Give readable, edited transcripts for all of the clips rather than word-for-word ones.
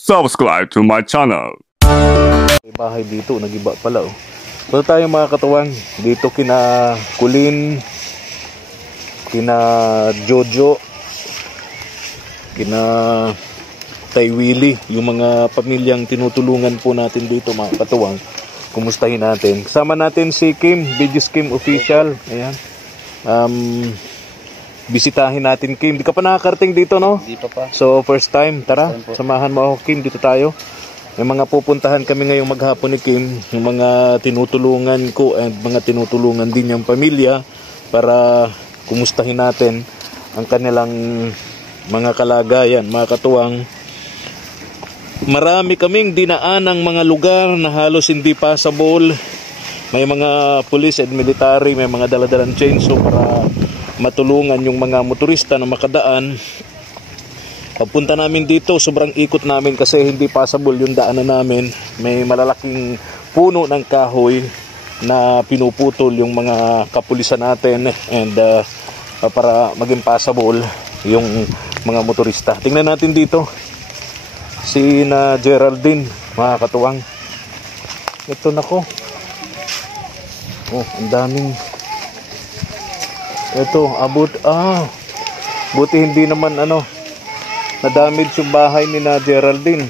subscribe to my channel. May bahay dito, nagiba pala oh. Punta tayo mga katuwang, dito kina Kulin, kina Jojo, kina Tay Willie, yung mga pamilyang tinutulungan po natin dito mga katuwang. Kumustahin natin. Kasama natin si Kim, Videos Kim Official. Ayan. Bisitahin natin Kim. Di ka pa nakakarating dito, no? Di pa pa. So first time, tara, samahan mo ako Kim, dito tayo. May mga pupuntahan kami ngayong maghapon ni Kim, yung mga tinutulungan ko and mga tinutulungan din yung pamilya para kumustahin natin ang kanilang mga kalagayan, mga katuwang. Marami kaming dinaanang mga lugar na halos hindi passable. May mga police and military, may mga daladalang chainsaw para matulungan yung mga motorista na makadaan. Pagpunta namin dito, sobrang ikot namin kasi hindi passable yung daanan namin. May malalaking puno ng kahoy na pinuputol yung mga kapulisan natin and para maging passable yung mga motorista. Tingnan natin dito si na Geraldine, mga katuwang. Ito nako. Oh, ang daming. Ito, abot. Buti hindi naman na-damage yung bahay ni na Geraldine.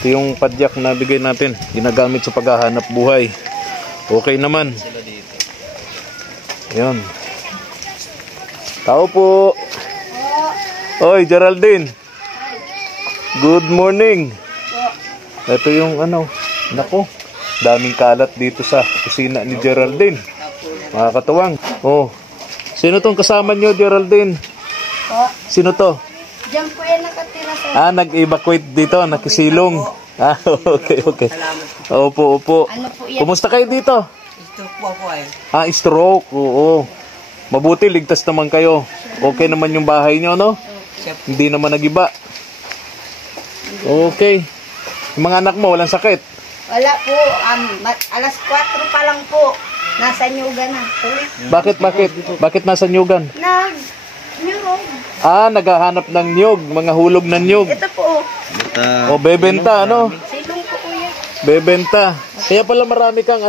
Ito yung padyak na bigay natin. Ginagamit sa paghahanap buhay. Okay naman. Ayan. Tao po. Oy, Geraldine. Good morning. Ito yung nako. Daming kalat dito sa kusina ni Geraldine. Mga katuwang. Oh. Sino tong kasama nyo, Geraldine? Sino to? Diyan po yan nakatira sa... Nag-evacuate dito, nakisilong. Okay. Opo. Ano po yan? Kumusta kayo dito? Stroke po ako ay. Stroke, oo. Mabuti, ligtas naman kayo. Okay naman yung bahay nyo, no? Hindi naman nagiba. Okay. Yung mga anak mo, walang sakit? Wala po. Alas 4 pa lang po. Nasa Nyugan na. Bakit nasa Nyugan? Nyug. Naghahanap ng nyug, mga hulog ng nyug. Ito po. Bebenta, Silong po yan. Bebenta. Kaya pala marami kang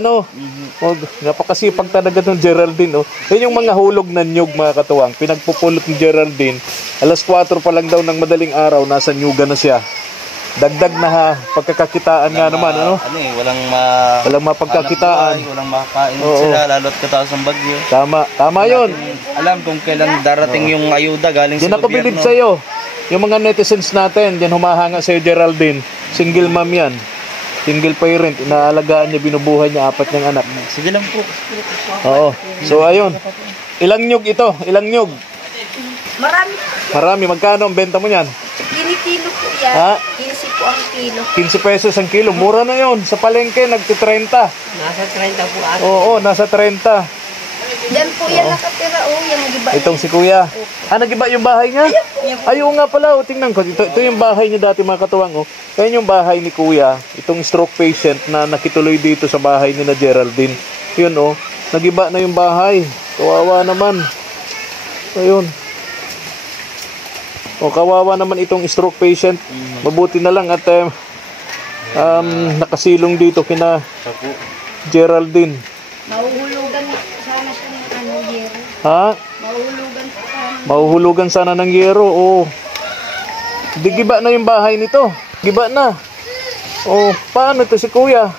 napakasipag talaga ng Geraldine, Yan yung mga hulog ng nyug, mga katuwang. Pinagpupulot ni Geraldine. Alas 4 pa lang daw ng madaling araw, nasa Nyugan na siya. Dagdag na pagkakakitaan nga naman, walang mapagkakitaan. Walang makakain sila, lalo't kataas ng bagyo. Tama yun. Alam kung kailan darating yung ayuda galing sa gobyerno. Yan ako bilib sa'yo. Yung mga netizens natin, yan humahanga sa'yo, Geraldine. Single mom yan. Single parent. Inaalagaan niya, binubuhay niya, 4 niyang anak. Sige lang po. Oo. So, ayun. Ilang nyug ito? Ilang nyug? Marami. Magkano ang benta mo yan? Kinikilo po yan. 15 po ang kilo. 15 pesos ang kilo. Mura na yun. Sa palengke, nagti-30. Nasa 30 po ata. Oo, nasa 30. Diyan po yan nakatira. Yung nagiba. Itong si Kuya. Nagiba yung bahay niya? Ayun nga pala. Tingnan ko. Ito yung bahay niya dati, mga katuwang. Ayan yung bahay ni Kuya. Itong stroke patient na nakituloy dito sa bahay ni na Geraldine. Yun nagiba na yung bahay. Kawawa naman. Ayun. Kawawa naman itong stroke patient. Mabuti na lang at nakasilong dito kina Geraldine. Mahuhulugan sana siya ng yero. Mahuhulugan sana ng yero. Di giba na yung bahay nito. Giba na. Paano ito si Kuya?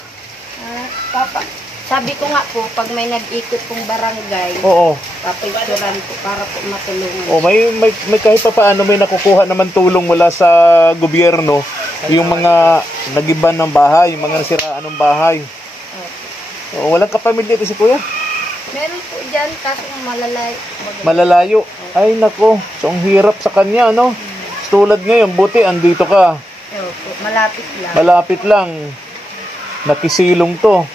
Papa, sabi ko nga po, pag may nag-ikot pong barangay, papicturan po para po matulungan. May kahit pa paano may nakukuha naman tulong mula sa gobyerno, yung mga nagiban ng bahay, yung mga nasiraan ng bahay. Walang kapamilya ito si Kuya? Meron po dyan, kaso malalayo. Malalayo? Ay nako, so ang hirap sa kanya, Tulad ngayon, buti andito ka. Malapit lang. Nakisilong to.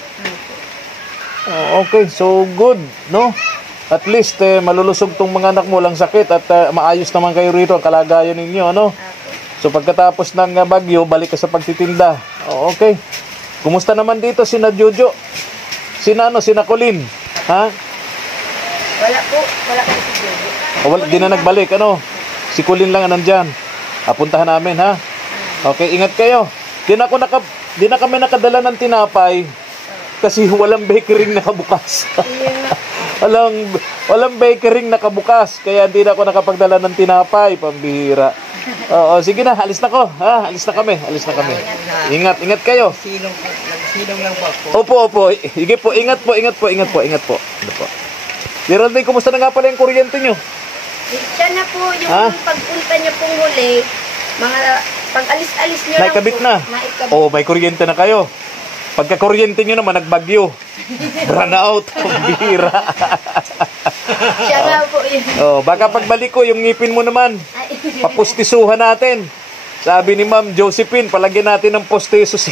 Okay, so good, At least malulusog tong mga anak mo lang sakit at maayos naman kayo rito ang kalagayan ninyo, So pagkatapos ng bagyo, balik ka sa pagtitinda. Okay. Kumusta naman dito sina Jojo? Sina Colin? Wala po si Jojo. Di na nagbalik, Si Colin lang nandyan. Puntahan namin, Okay, ingat kayo. Di na kami nakadala ng tinapay kasi walang bakery nakabukas. walang bakery nakabukas kaya hindi na ako nakapagdala ng tinapay, pambihira. Oo, sige na, alis na ko. Ha, alis na kami. Ingat kayo. Nagsilong lang po ako. Opo. Sige po, ingat po. Ano po? Geraldine, kumusta na nga pala yung kuryente nyo? Siya na po yung pagpunta niyo pong huli, mga pag-alis-alis niyo Naikabit na. Oh, may kuryente na kayo. Pagka kuryente nyo naman, nagbagyo. Run out. Bihira. Siya nga po yun. Oh, baka pagbalik ko, yung ngipin mo naman, papustisuhan natin. Sabi ni Ma'am Josephine, palagyan natin ng postiso si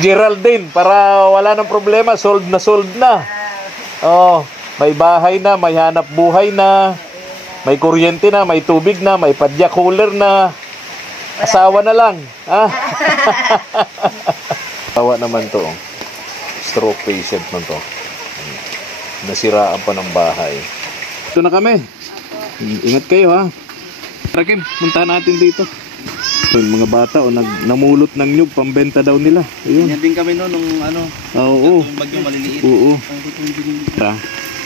Geraldine para wala nang problema. Solved na. Oh, may bahay na, may hanap buhay na, may kuryente na, may tubig na, may padya cooler na. Asawa na lang. Tawa naman to. Stroke patient man to. Nasiraan pa ng bahay. Ito na kami. Ingat kayo ha. Rakim, puntahan natin dito. Yung mga bata namulot ng nyug, pambenta daw nila. Ayun. Yan din kami noon nung Oo. bagyong maliliit. Oo. Tara,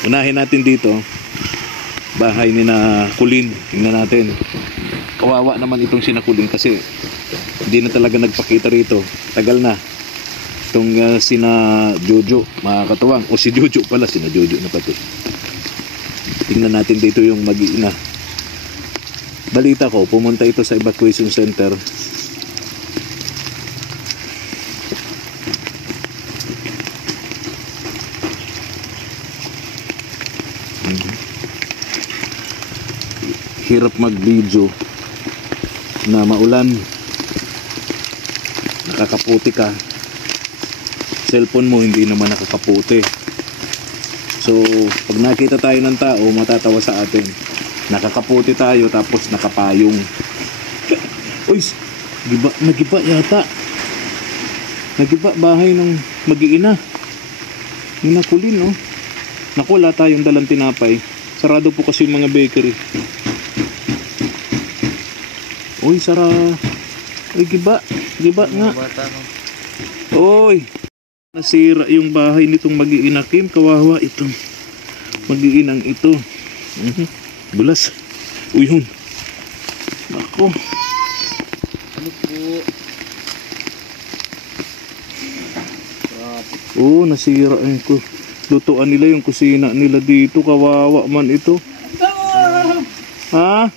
unahin natin dito. Bahay ni na Kulin. Tingnan natin. Kawawa naman itong sinakulin kasi hindi na talaga nagpakita rito. Tagal na. Itong sina Jojo, mga katuwang. O si Jojo pala, sina Jojo na pati. Tingnan natin dito yung mag-iina. Balita ko, pumunta ito sa evacuation center. Hirap mag-video na maulan. Nakakaputi ka. Cellphone mo hindi naman nakakaputi. So, pag nakita tayo ng tao, matatawa sa atin. Nakakaputi tayo tapos nakapayong. Uy, nagiba yata. Nagiba bahay ng mag-iina. Yung Nakulin, no? Naku, wala tayong dalang tinapay. Sarado po kasi yung mga bakery. Uy, Uy, giba nga. Uy, nasira yung bahay nitong mag-iina Kim. Kawawa itong mag-iinang ito. Bulas. Uy, yun. Ako. Ano po? Oo, nasira ko. Lutuan nila yung kusina nila dito. Kawawa man ito. Ha?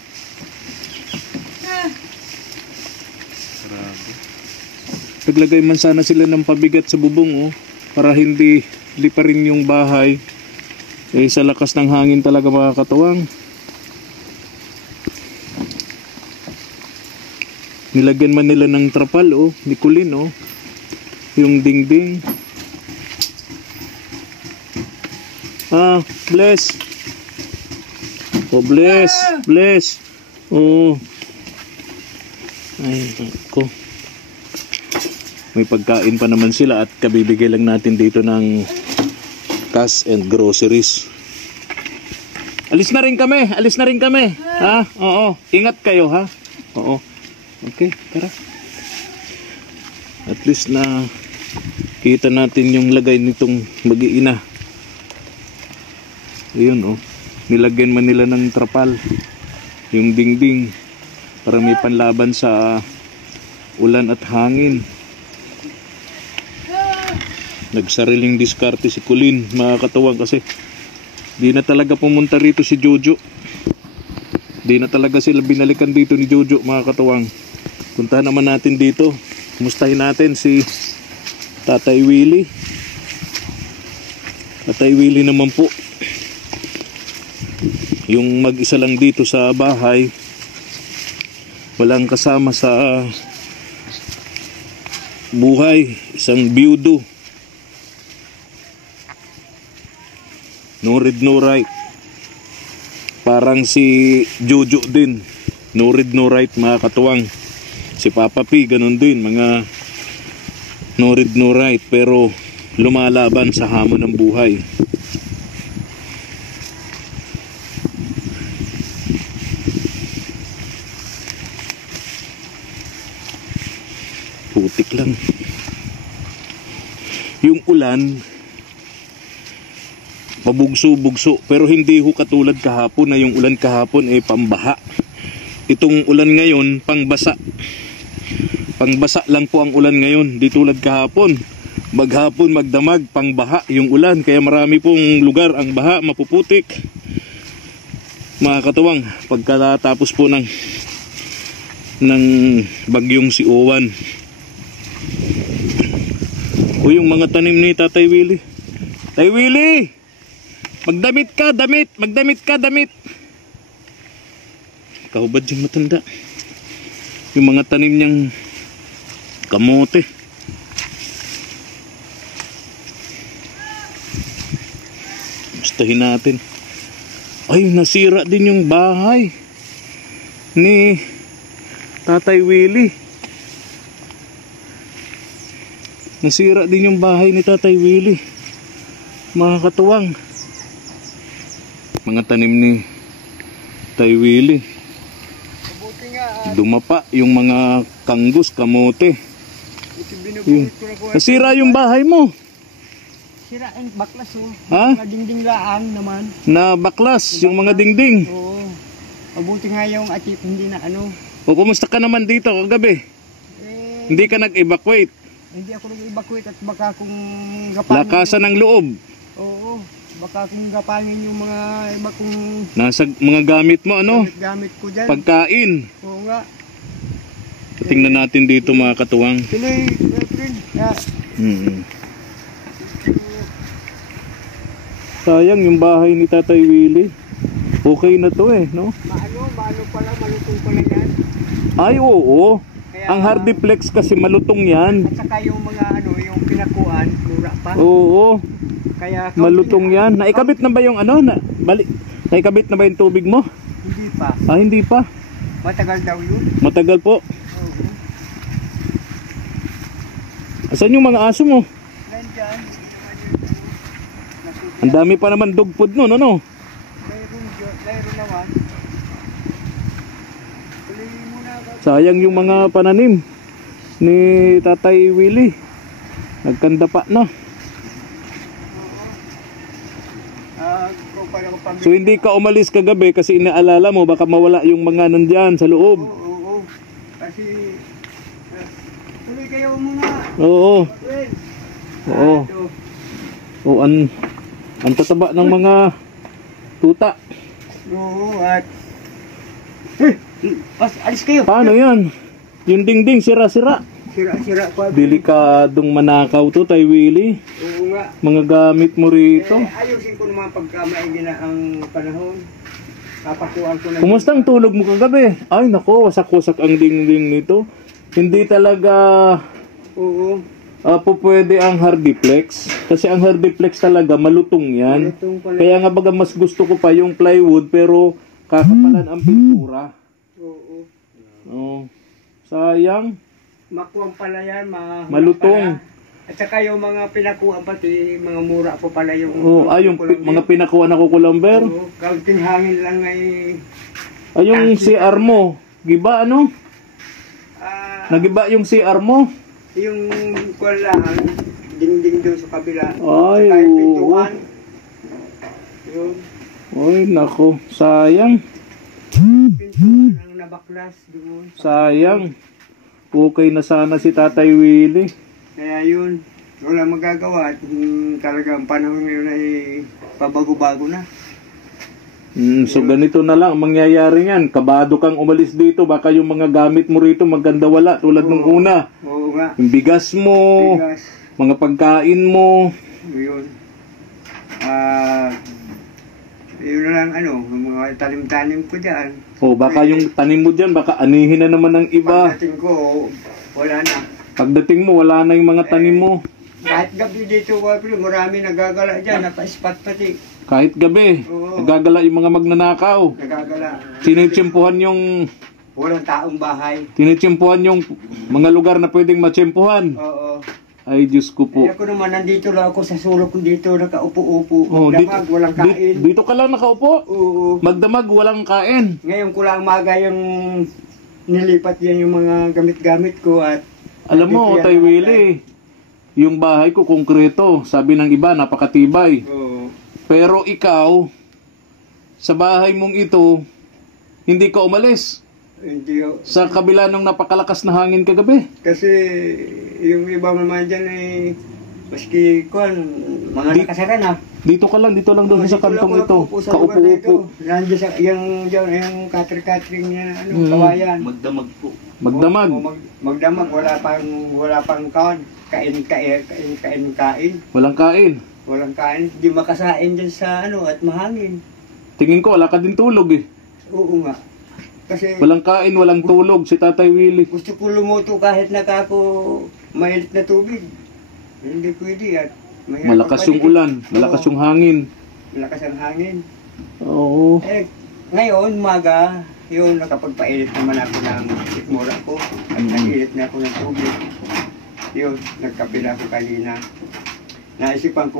Naglagay man sana sila ng pabigat sa bubong, oh, para hindi pa rin yung bahay. Eh, sa lakas ng hangin talaga mga katuwang. Nilagyan man nila ng trapal, oh, ni Kulin, oh. Yung dingding. Bless. Oh, bless. Oh. Ay, ako. May pagkain pa naman sila at kabibigay lang natin dito ng cash and groceries. Alis na rin kami. Ha? Oo. Ingat kayo, ha? Oo. Okay, tara. At least na kita natin yung lagay nitong mag-iina. Ayun, oh. Nilagyan man nila ng trapal. Yung dingding. Para may panlaban sa ulan at hangin. Nagsariling diskarte si Kulin, mga katuwang, kasi di na talaga pumunta rito si Jojo. Di na talaga sila binalikan dito ni Jojo, mga katuwang. Puntahan naman natin dito. Kumustahin natin si Tatay Willie. Tatay Willie naman po, yung mag-isa lang dito sa bahay, walang kasama sa buhay, isang biyudo. No read no write. Parang si Jojo din, no read no write, mga katuwang. Si Papa P ganun din, mga no read no write, pero lumalaban sa hamon ng buhay. Putik lang. Yung ulan, pabugso-bugso. Pero hindi ho katulad kahapon na yung ulan kahapon pambaha. Itong ulan ngayon, pangbasa. Pangbasa lang po ang ulan ngayon. Di tulad kahapon. Maghapon, magdamag, pangbaha yung ulan. Kaya marami pong lugar ang baha, mapuputik. Mga katuwang, pagkatapos po ng bagyong si Owan. O yung mga tanim ni Tatay Willie. Tay Willie! Magdamit ka, damit! Magdamit ka, damit! Kahubad yung matanda. Yung mga tanim niyang kamote. Mustahin natin. Ay, nasira din yung bahay ni Tatay Willie. Nasira din yung bahay ni Tatay Willie. Mga katuwang. Mga tanim ni Tatay Willie. Dumapa yung mga kanggus, kamote. Nasira yung bahay mo. Sira ang baklas oh. Ha? Mga dingding laan naman. Na baklas, yung mga dingding. Oo. Mabuti nga yung atip, hindi na ano. O kumusta ka naman dito kagabi? Hindi ka nag-evacuate? Hindi ako nag-evacuate at baka kung gapangin. Lakasan ng loob. Oo. Baka kung gapangin yung mga iba kong Nasa mga gamit mo, ano? gamit ko dyan. Pagkain. Oo nga. Tingnan natin dito mga katuwang. Tuloy, friend. Sayang yung bahay ni Tatay Willie. Okay na to no? Maano pala, malutong pala yan. Ay oo. Kaya, Ang hardiplex kasi malutong yan. At saka yung mga yung pinakuan, mura pa. Oo. Kaya Malutong yan. Naikabit na ba yung naikabit na ba yung tubig mo? Hindi pa. Ah, hindi pa. Matagal daw yun. Matagal po. Oo. Asan yung mga aso mo? Nandyan. Ang dami pa naman dog food nun, ano? Mayroon naman. Tuloy muna ba? Sayang yung mga pananim ni Tatay Willie. Nagkanda pa na. Kung paano ko pambili. So hindi ka umalis kagabi kasi inaalala mo baka mawala yung mga nandyan sa loob. Oo. Kasi tuloy kayo muna. Oo. Friend. Oo. O ang tataba ng mga tuta. Oo at alis kayo. Paano yan? Yung dingding sira-sira. Sira-sira pa. Delikadong manakaw to, Tay Willie. Oo nga. Mga gamit mo rito. Ayusin ko naman pagka maigi na ang panahon. Papatuan ko na. Kumusta ang tulog mo kagabi? Ay nako, wasak-wasak ang dingding nito. Hindi talaga Oo. po pwede ang hardiplex. Kasi ang hardiplex talaga malutong yan. Malutong pala. Kaya nga baga mas gusto ko pa yung plywood pero kakapalan ang pintura. Oo. Oh, sayang. Makuwang pala yan. Malutong. Pala. At saka yung mga pinakuan pati mga mura po pala yung yung mga pinakuha na kukulamber. Oo, kaunting hangin lang ay Ay yung CR mo, giba ano? Nagiba yung CR mo? yung kuwan lang, dingding doon sa kabila. Ay, Saka yung oo. pintuan. Yun. Ay, nako, sayang. Pintuan ang nabaklas doon. Sayang. Okay na sana si Tatay Willie. Kaya yun, wala magagawa at talagang panahon ngayon ay pabago-bago na. So ganito na lang ang mangyayari yan. Kabado kang umalis dito, baka yung mga gamit mo rito maganda wala tulad nung una. Oo nga. Yung bigas mo, Bigas. mga pagkain mo. Yun. Yun na lang yung mga tanim-tanim ko dyan. O baka yung tanim mo dyan, baka anihin na naman ng iba. Pagdating ko, wala na. Pagdating mo, wala na yung mga tanim mo. Kahit gabi dito, marami nagagala dyan, naka-spot pati. Kahit gabi, Oo. nagagala yung mga magnanakaw. Nagagala. Tinitsimpuhan yung yung mga lugar na pwedeng matsimpuhan. Oo. Ay, Diyos ko po. Kaya ako naman, nandito lang ako sa sulok ko dito, nakaupo-upo. Oh, Damag, walang kain. Dito ka lang nakaupo. Oo. Magdamag, walang kain. Ngayon ko lang maga yung nilipat yan yung mga gamit-gamit ko at Alam mo, Hindi Tay yan Willie, yung bahay ko konkreto, sabi ng iba, napakatibay. Oo. Pero ikaw, sa bahay mong ito, hindi ka umalis. Hindi ho. Sa kabila ng napakalakas na hangin kagabi. Kasi yung iba naman dyan ay maski kuan, mga nakasara na. Dito ka lang, dito lang doon sa kantong ito. Kaupo-upo. Nandiyan sa yung catering niya na kawayan. Magdamag po. Magdamag. Magdamag, wala pang kain. Walang kain. Walang kain, di makasain dyan sa at mahangin. Tingin ko, wala ka din tulog eh. Oo nga. Kasi Walang kain, walang tulog si Tatay Willie. gusto ko lumuto kahit nakako mainit na tubig. Hindi pwede at mahirap Malakas yung pagbalik. ulan, malakas yung hangin. Malakas ang hangin. Oo. Ngayon, umaga, yun, nakapagpainit naman ako ng sikmura ko. At nag-init na ako ng tubig. Yun, nagkape na ako kanina. Naisipan ko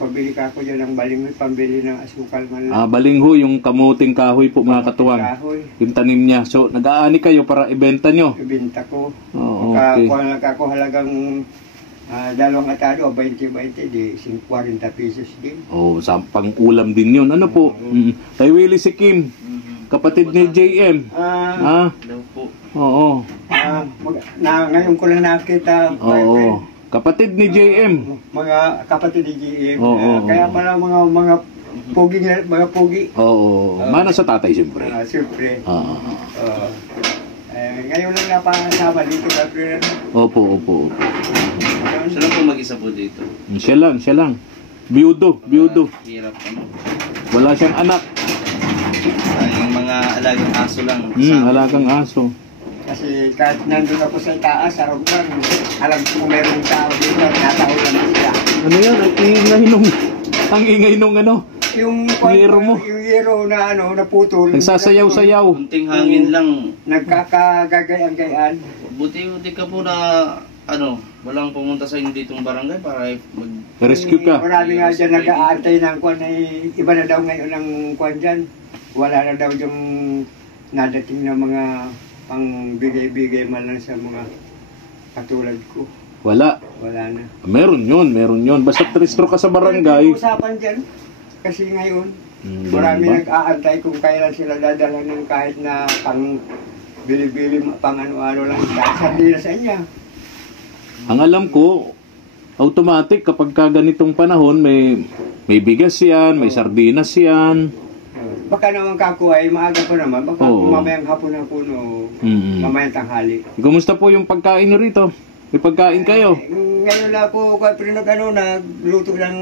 pabili ka ako dyan ng balinghoy, pambili ng asukal man lang. Balingho, yung kamuting kahoy po mga katuwang. Kahoy, Yung tanim niya. So, nag-aani kayo para ibenta nyo. ibenta ko. Oo, okay. Kuha lang ako halagang dalawang atado, 20-20, di 40 pesos din. Oh, sampang ulam din yun. Ano po? Tay Willie si Kim, kapatid ni JM. Daw po. Oo. Ngayon ko lang nakita, Oo. Kapatid ni JM. mga kapatid ni GM. Oo. Kaya pala mga pugi. Oo. Mana sa tatay siyempre. Siyempre. Ah. Ngayon lang napakasama dito sa April. Opo. Siya lang po mag-isa po dito. Siya lang. Biyudo. Hirap ano. Wala siyang anak. Yung mga alagang aso lang. kasama. Alagang aso. Kasi kahit nandun ako sa itaas, sa Rugban, alam ko kung mayroong tao dito, natao lang sila. Ano yan? Ang ingay nung ano? Yung Yero mo. Yung yero na naputol. Nagsasayaw-sayaw. Kunting hangin lang. Nagkakagayang-gayaan. Buti ka po na walang pumunta sa inyo ditong barangay para Rescue ka. Marami nga dyan nag-aantay ng kwan ay iba na daw ngayon ang kwan dyan. Wala na daw yung nadating na mga pang bigay-bigay man lang sa mga katulad ko. Wala na. Meron yun. Basta tristro ka sa barangay. Usapan dyan. Kasi ngayon, Ganun marami ba? nag-aantay kung kailan sila dadala ng kahit na pang bili-bili, pang ano-ano lang. Sabi na sa inyo. Ang alam ko, automatic kapag ganitong panahon, may bigas yan, may sardinas yan. Baka naman kako ay maaga pa naman. Baka Oo. mamayang hapon o mamayang tanghali. Kumusta po yung pagkain nyo rito? May pagkain kayo? Ngayon na ako, pero nagluto ng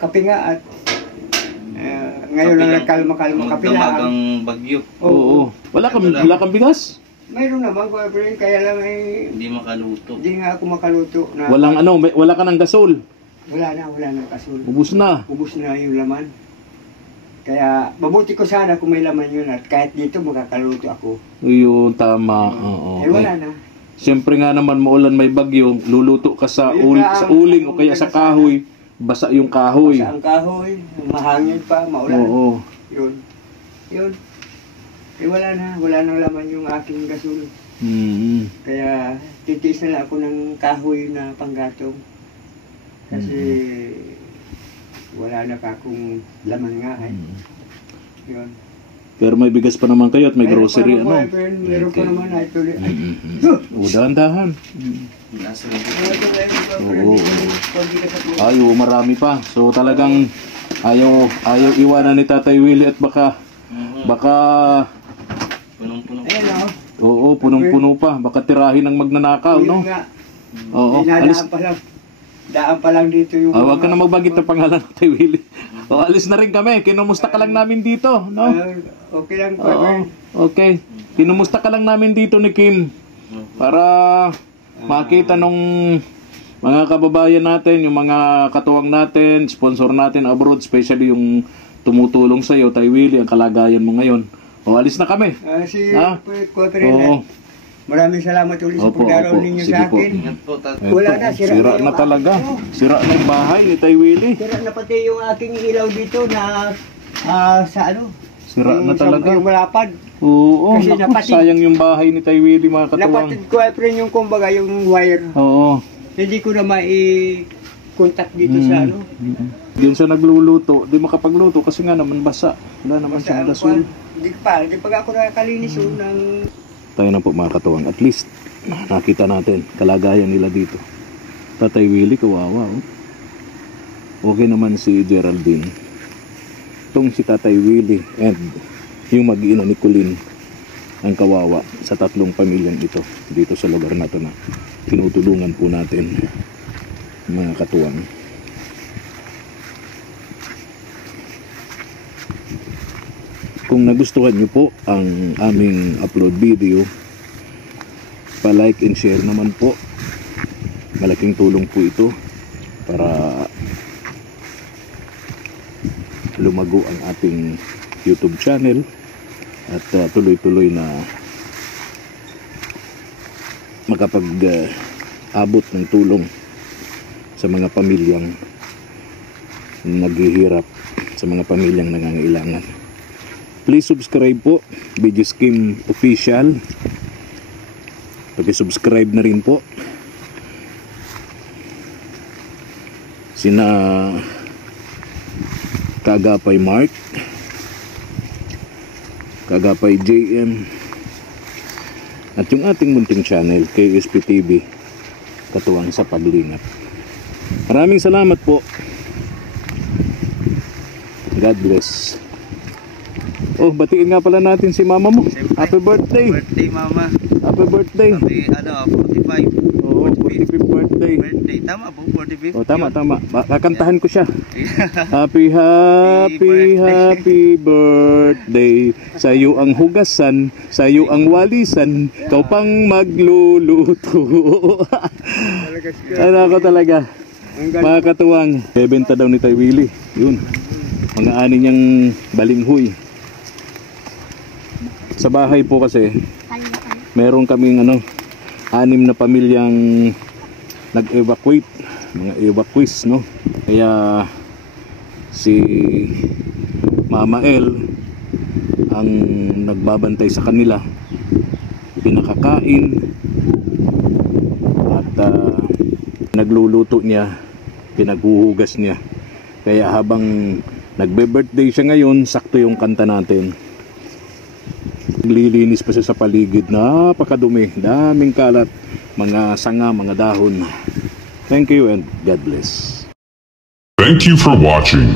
kape nga at ngayon lang nagkalma-kalma kape na. Magdamagang bagyo. Oo. Wala kang bigas? Mayroon naman, kaya lang ay Hindi makaluto. hindi nga ako makaluto. Na, Wala ka ng gasol? wala na kasul. Ubus na. Ubus na yung laman. Kaya mabuti ko sana kung may laman yun at kahit dito makakaluto ako. Yun, tama. Oo. Wala na. Siyempre nga naman maulan may bagyo, luluto ka sa uling o kaya sa kahoy, basa yung kahoy. Basa ang kahoy, mahangin pa, maulan. Oo. Yun. Wala nang laman yung aking gasol. Kaya titiis na lang ako ng kahoy na panggatong. Kasi wala na pa akong laman nga ay. Yun. Pero may bigas pa naman kayo at may grocery ano. Meron pa naman ay tuloy. O, dahan-dahan. Nasa rin po. Oo. Marami pa. So talagang ayaw iwanan ni Tatay Willie at baka Punong-puno. Ayan o. oo, punong-puno pa. Baka tirahin ng magnanakaw, no? Oo. Alis. Daan pa lang dito yung... Huwag ka na magbagit ng pangalan ng Tay Willie. O, alis na rin kami. Kinumusta ka lang namin dito, no? Okay lang po. Oo. Okay. Kinumusta ka lang namin dito ni Kim. Para makita nung mga kababayan natin, yung mga katuwang natin, sponsor natin abroad, especially yung tumutulong sa iyo, Tay Willie, ang kalagayan mo ngayon. O, alis na kami. Oo. Maraming salamat ulit sa pagdaraw ninyo Sige sa po. akin. Ingat po, tatay. Wala na, Sira na talaga. Sira na yung bahay ni Tay Willie. Sira na pati yung aking ilaw dito na sa Sira na talaga. Yung malapad. Oo, Kasi naku, napatid. sayang yung bahay ni Tay Willie, mga katuwang. Napatid ko ay friend yung kumbaga yung wire. Oo. Hindi ko na mai-contact dito sa ano. Diyan siya nagluluto, di makapagluto kasi nga naman basa. Wala naman siyang gasol. Hindi pa ako nakakalinis ng... Tayo na po mga katuwang. At least, nakita natin kalagayan nila dito. Tatay Willie, kawawa. Oh. Okay naman si Geraldine. Itong si Tatay Willie and yung mag-ina ni Colleen ang kawawa sa tatlong pamilyang ito dito sa lugar na ito na tinutulungan po natin, mga katuwang. Kung nagustuhan nyo po ang aming upload video, pa-like and share naman po. Malaking tulong po ito para lumago ang ating YouTube channel at tuloy-tuloy na makapag-abot ng tulong sa mga pamilyang naghihirap, sa mga pamilyang nangangailangan. Please subscribe po, BG Scheme Official. Paki-subscribe na rin po. Sina Kagapay Mark, Kagapay JM, at yung ating munting channel, KSP TV, Katuwang sa Paglingap. Maraming salamat po. God bless. Oh, batiin nga pala natin si mama mo. Siyempre. Happy birthday. Birthday, mama. Happy birthday. Happy, 45. Oh, 45th birthday. Birthday. Tama po, 45. Oh, tama. Kakantahan ko siya. Happy Happy birthday. Sa'yo ang hugasan, sa'yo ang walisan, kau pang magluluto. Ano ako talaga. Mga katuwang. Bebenta daw ni Tay Willie. Yun. Mga ani niyang balinghoy. Sa bahay po kasi, meron kaming 6 na pamilyang nag-evacuate, mga evacuees, no? Kaya si Mama El ang nagbabantay sa kanila, pinakakain at nagluluto niya, pinaghuhugas niya. Kaya habang nagbe-birthday siya ngayon, sakto yung kanta natin. Naglilinis pa siya sa paligid, napakadumi, daming kalat, mga sanga, mga dahon. Thank you and God bless. Thank you for watching.